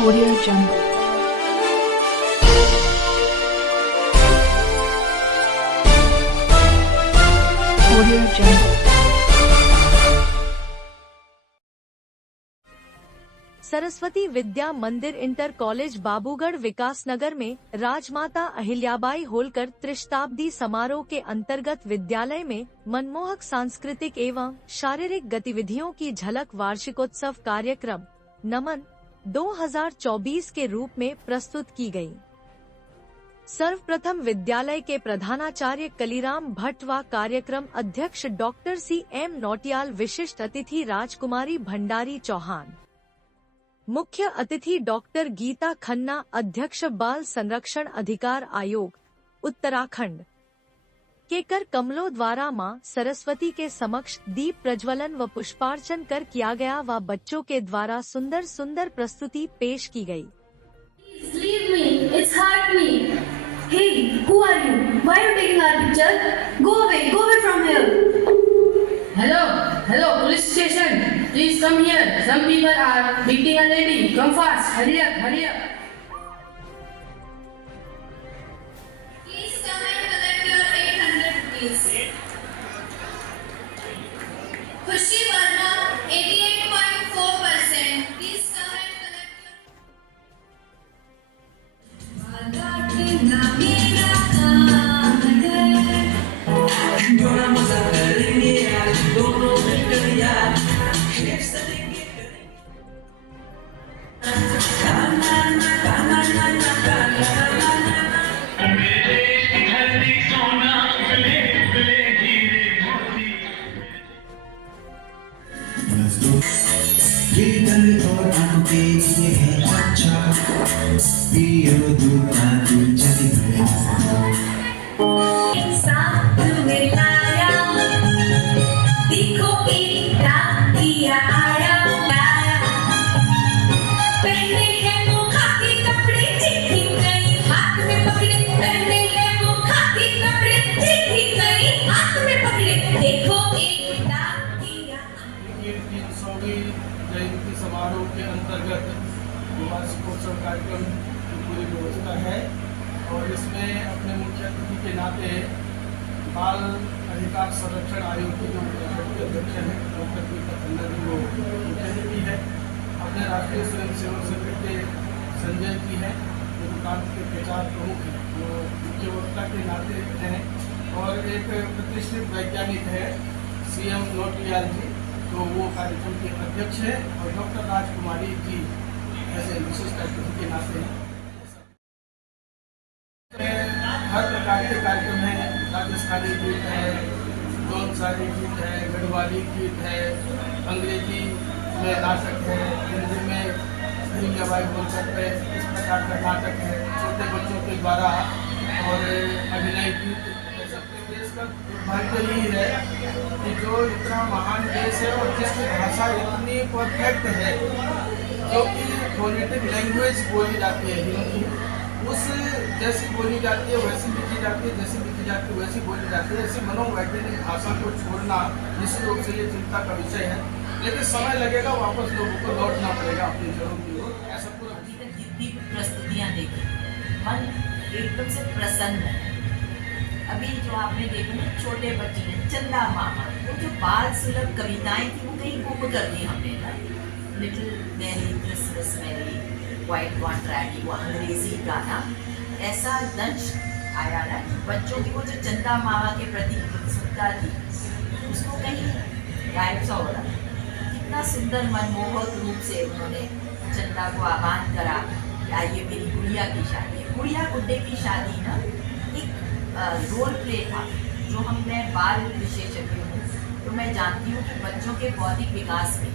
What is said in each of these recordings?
Audio Jungle. Audio Jungle. Saraswati Vidya मंदिर inter college Babugarh Vikasnagar में राजमाता अहिल्याबाई होलकर त्रिशताब्दी समारोह के अंतर्गत विद्यालय में मनमोहक सांस्कृतिक एवं शारीरिक गतिविधियों की झलक वार्षिकोत्सव कार्यक्रम नमन 2024 के रूप में प्रस्तुत की गई। सर्वप्रथम विद्यालय के प्रधानाचार्य कलीराम भट्ट व कार्यक्रम अध्यक्ष डॉक्टर CM नौटियाल, विशिष्ट अतिथि राजकुमारी भंडारी चौहान, मुख्य अतिथि डॉक्टर गीता खन्ना, अध्यक्ष बाल संरक्षण अधिकार आयोग उत्तराखंड के कर कमलों द्वारा मां सरस्वती के समक्ष दीप प्रज्वलन व पुष्पार्चन कर किया गया व बच्चों के द्वारा सुंदर सुंदर प्रस्तुति पेश की गई। Leave me, it's hurt me. Hey, who are you? Why are you taking our picture? Go away from here. Hello, police station. Please come here. Some people are beating a lady. Come fast. Hurry up. Please come and collect your 800 rupees. Khushi Verma, 88.4%. Please come and ये दल और आंखों के लिए है अच्छा, पियो दूध ना दूध चली गए। साथ मिलाया, देखो एक डाकिया आया। पहने हैं मुखा के कपड़े, चिट्ठी गई हाथ में पकड़े। पहने हैं मुखा के कपड़े, चिट्ठी गई हाथ में पकड़े। देखो एक डाकिया। 300वीं जयंती समारोह के अंतर्गत वार्षिकोत्सव कार्यक्रम की पूरी व्यवस्था है और इसमें अपने मुख्य अतिथि के नाते बाल अधिकार संरक्षण आयोग के जो अध्यक्ष हैं डॉक्टर गीता खन्ना जी वो मुख्य अतिथि है। अपने राष्ट्रीय स्वयंसेवक संघ के संजय जी हैं जो दुकान के प्रचार प्रमुख हैं, वो मुख्य वक्ता के नाते हैं और एक प्रतिष्ठित वैज्ञानिक है CM नौटियाल जी, तो वो कार्यक्रम के अध्यक्ष है और डॉक्टर राजकुमारी जी ऐसे विशिष्ट अतिथि के नाते हैं। हर प्रकार के कार्यक्रम हैं, राजस्थानी गीत है, जौनसारी गीत है, गढ़वाली गीत है, अंग्रेजी में नाटक है, हिंदी में अहिल्याबाई होलकर पे इस प्रकार का नाटक है, छोटे बच्चों के द्वारा और अभिनय गीत। देश का दुर्भाग्य ही है कि जो इतना महान देश है और जिसकी भाषा इतनी परफेक्ट है, जो कि फोनेटिक लैंग्वेज बोली जाती है हिंदी, उस जैसी बोली जाती है वैसी लिखी जाती है, जैसी लिखी जाती है वैसी बोली जाती है, ऐसी मनोवैज्ञानिक भाषा को छोड़ना निश्चित रूप से ये चिंता का विषय है। लेकिन समय लगेगा, वापस लोगों को लौटना पड़ेगा अपनी जड़ों की ओर। ऐसा पूरा जितनी प्रस्तुतियाँ देखी मन एकदम से प्रसन्न है। अभी जो आपने देखा ना छोटे बच्चे ने चंदा मामा, वो जो बाल सुलभ कविताएं थी वो कहीं गुम कर दी हमने ना। Little merry Christmas Mary white contract, वो अंग्रेजी गाना ऐसा दंश आया ना कि बच्चों की वो जो चंदा मामा के प्रति उत्सुकता थी उसको कहीं गायब सा हो रहा। कितना सुंदर मनमोहक रूप से उन्होंने चंदा को आह्वान करा कि आइए मेरी गुड़िया की शादी, गुड़िया गुड्डे की शादी ना एक रोल प्ले था। जो मैं बाल विशेषज्ञ हूँ तो मैं जानती हूँ कि बच्चों के बौद्धिक विकास में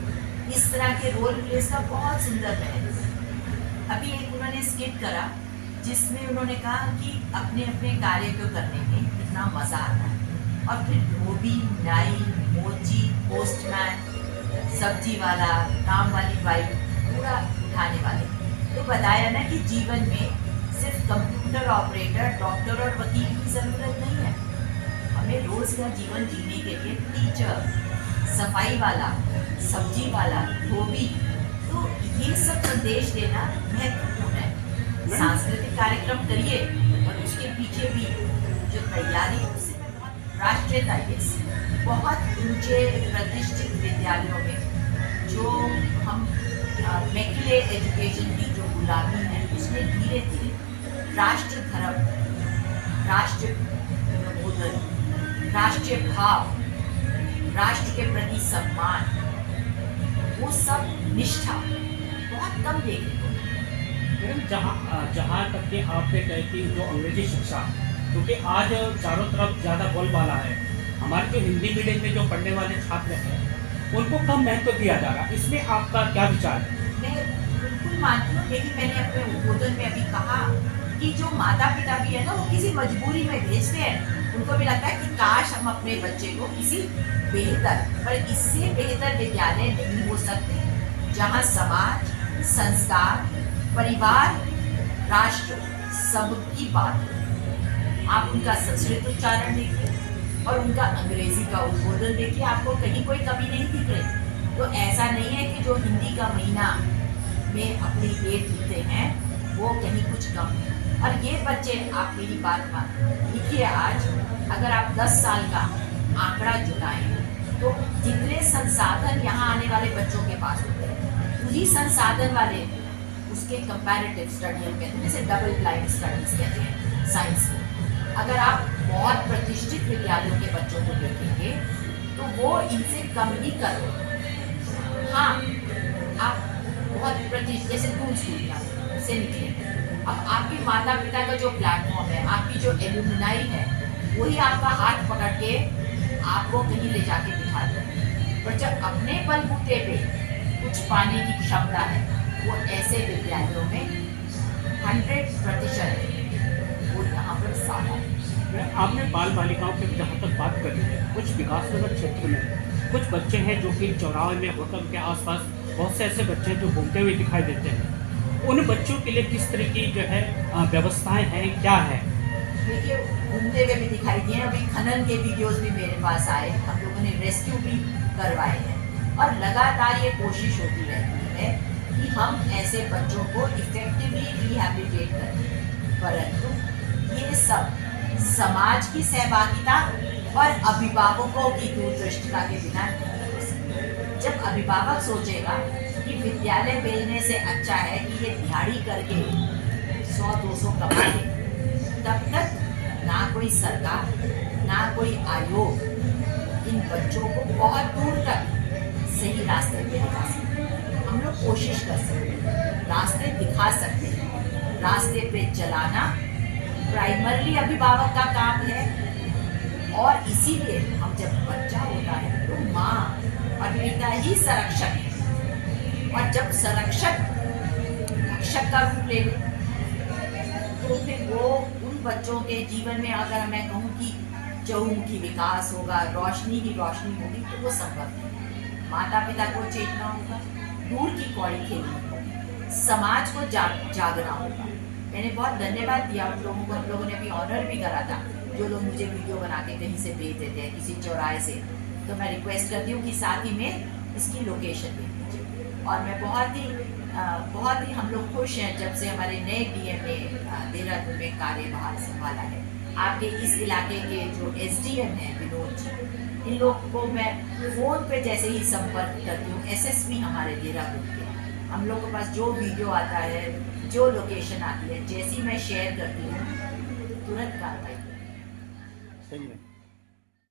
इस तरह के रोल प्लेस का बहुत सुंदर महत्व। अभी एक उन्होंने स्किट करा जिसमें उन्होंने कहा कि अपने अपने कार्य को करने में कितना मज़ा आता है और फिर धोबी, नाई, मोची, पोस्टमैन, सब्जी वाला, काम वाली बाई, पूरा उठाने वाले। तो बताया ना कि जीवन में सिर्फ कंप्यूटर ऑपरेटर, डॉक्टर और वकील की ज़रूरत नहीं है। हमें रोज़ का जीवन जीने के लिए टीचर, सफाई वाला, सब्जी वाला, धोबी, तो ये सब संदेश देना महत्वपूर्ण है। सांस्कृतिक कार्यक्रम करिए और उसके पीछे भी जो तैयारी है उससे बहुत राष्ट्रीयता बहुत ऊंचे प्रतिष्ठित विद्यालयों में जो हम मैक्युले एजुकेशन की जो गुलामी है उसमें धीरे धीरे राष्ट्र धर्म, राष्ट्र बोधन, राष्ट्रीय भाव, राष्ट्र के प्रति सम्मान, वो सब निष्ठा बहुत कम देखने को मिलती है। जहाँ तक कि आपने कहे कि जो अंग्रेजी शिक्षा, क्योंकि आज चारों तरफ ज़्यादा बोलबाला है, हमारे जो हिंदी मीडियम में जो पढ़ने वाले छात्र हैं उनको कम महत्व दिया जा रहा है, इसमें आपका क्या विचार है? मैं बिल्कुल मानती हूँ, लेकिन मैंने अपने उद्बोधन में अभी कहा कि जो माता पिता भी है ना, वो किसी मजबूरी में भेजते हैं। उनको भी लगता है कि काश हम अपने बच्चे को किसी बेहतर, पर इससे बेहतर विद्यालय नहीं हो सकते जहाँ समाज, संस्कार, परिवार, राष्ट्र सबकी बात हो। आप उनका संस्कृत उच्चारण देखिए और उनका अंग्रेजी का उद्बोधन देखिए, आपको कहीं कोई कमी नहीं दिख रही। तो ऐसा नहीं है कि जो हिंदी का महीना में अपनी डेट लिखते हैं वो कहीं कुछ कम है। और ये बच्चे, आप मेरी बात मान लिखिए, आज अगर आप 10 साल का आंकड़ा जुटाएं तो जितने संसाधन यहाँ आने वाले बच्चों के पास होते हैं, उसी संसाधन वाले उसके कंपैरेटिव स्टडी हम कहते हैं, जैसे डबल ब्लाइंड स्टडीज कहते हैं साइंस में। अगर आप बहुत प्रतिष्ठित विद्यालयों के बच्चों को देखेंगे तो वो इनसे कम ही करो। हाँ, आप बहुत प्रतिष्ठित जैसे स्कूल से निकले, अब आपके माता पिता का जो प्लेटफॉर्म है, आपकी जो एलुमनाई है, वही आपका हाथ पकड़ के आपको कहीं ले जाके बिठा दे। पर जब अपने बलबूते पे कुछ पाने की क्षमता है, वो ऐसे विद्यालयों में 100% वो यहाँ पर साधा है। आपने बाल बालिकाओं की जहाँ तक बात करी है, कुछ विकास नगर क्षेत्र में कुछ बच्चे हैं जो कि चौराहे में होटल के आसपास बहुत से ऐसे बच्चे हैं जो घूमते हुए दिखाई देते हैं। उन बच्चों के लिए किस तरह की जो है व्यवस्थाएं हैं, क्या है? देखिए, घूमते हुए भी दिखाई दिए, अभी खनन के वीडियोस भी मेरे पास आए, हम लोगों ने रेस्क्यू भी करवाए हैं और लगातार ये कोशिश होती रहती है कि हम ऐसे बच्चों को इफेक्टिवली रिहैबिलिटेट करें। परंतु ये सब समाज की सहभागिता और अभिभावकों की दूरदृष्टिता के बिना नहीं हो सकती। जब अभिभावक सोचेगा कि विद्यालय भेजने से अच्छा है कि ये दिहाड़ी करके 100-200 कमा ले, तब तक ना कोई सरकार, ना कोई आयोग इन बच्चों को बहुत दूर तक सही रास्ते पे दिखा सकते। हम लोग कोशिश कर सकते हैं, रास्ते दिखा सकते हैं। रास्ते पे चलाना प्राइमरली अभिभावक का काम है और इसीलिए हम जब बच्चा होता है तो माँ और पिता ही संरक्षक है, और जब संरक्षक रक्षक का रूप ले तो फिर वो उन बच्चों के जीवन में, अगर मैं कहूँ कि चहुमुखी विकास होगा, रोशनी ही रोशनी होगी, तो वो संभव है। माता पिता को चेतना होगा, दूर की कौड़ी खेलनी होगी, समाज को जागना होगा। मैंने बहुत धन्यवाद दिया उन लोगों को, हम लोगों ने अभी ऑनर भी करा था, जो लोग मुझे वीडियो बना के कहीं से भेज देते हैं, किसी चौराहे से। तो मैं रिक्वेस्ट करती हूँ कि साथ ही में इसकी लोकेशन दे दीजिए। और मैं बहुत ही हम लोग खुश हैं जब से हमारे नए डीएम ने देहरादून में कार्यभार संभाला है। आपके इस इलाके के जो एसडीएम हैं विनोद जी, इन लोगों को मैं फ़ोन पे जैसे ही संपर्क करती हूँ, एसएसपी हमारे देहरादून के, हम लोग के पास जो वीडियो आता है, जो लोकेशन आती है, जैसी मैं शेयर करती हूँ तुरंत कार्रवाई। सही है।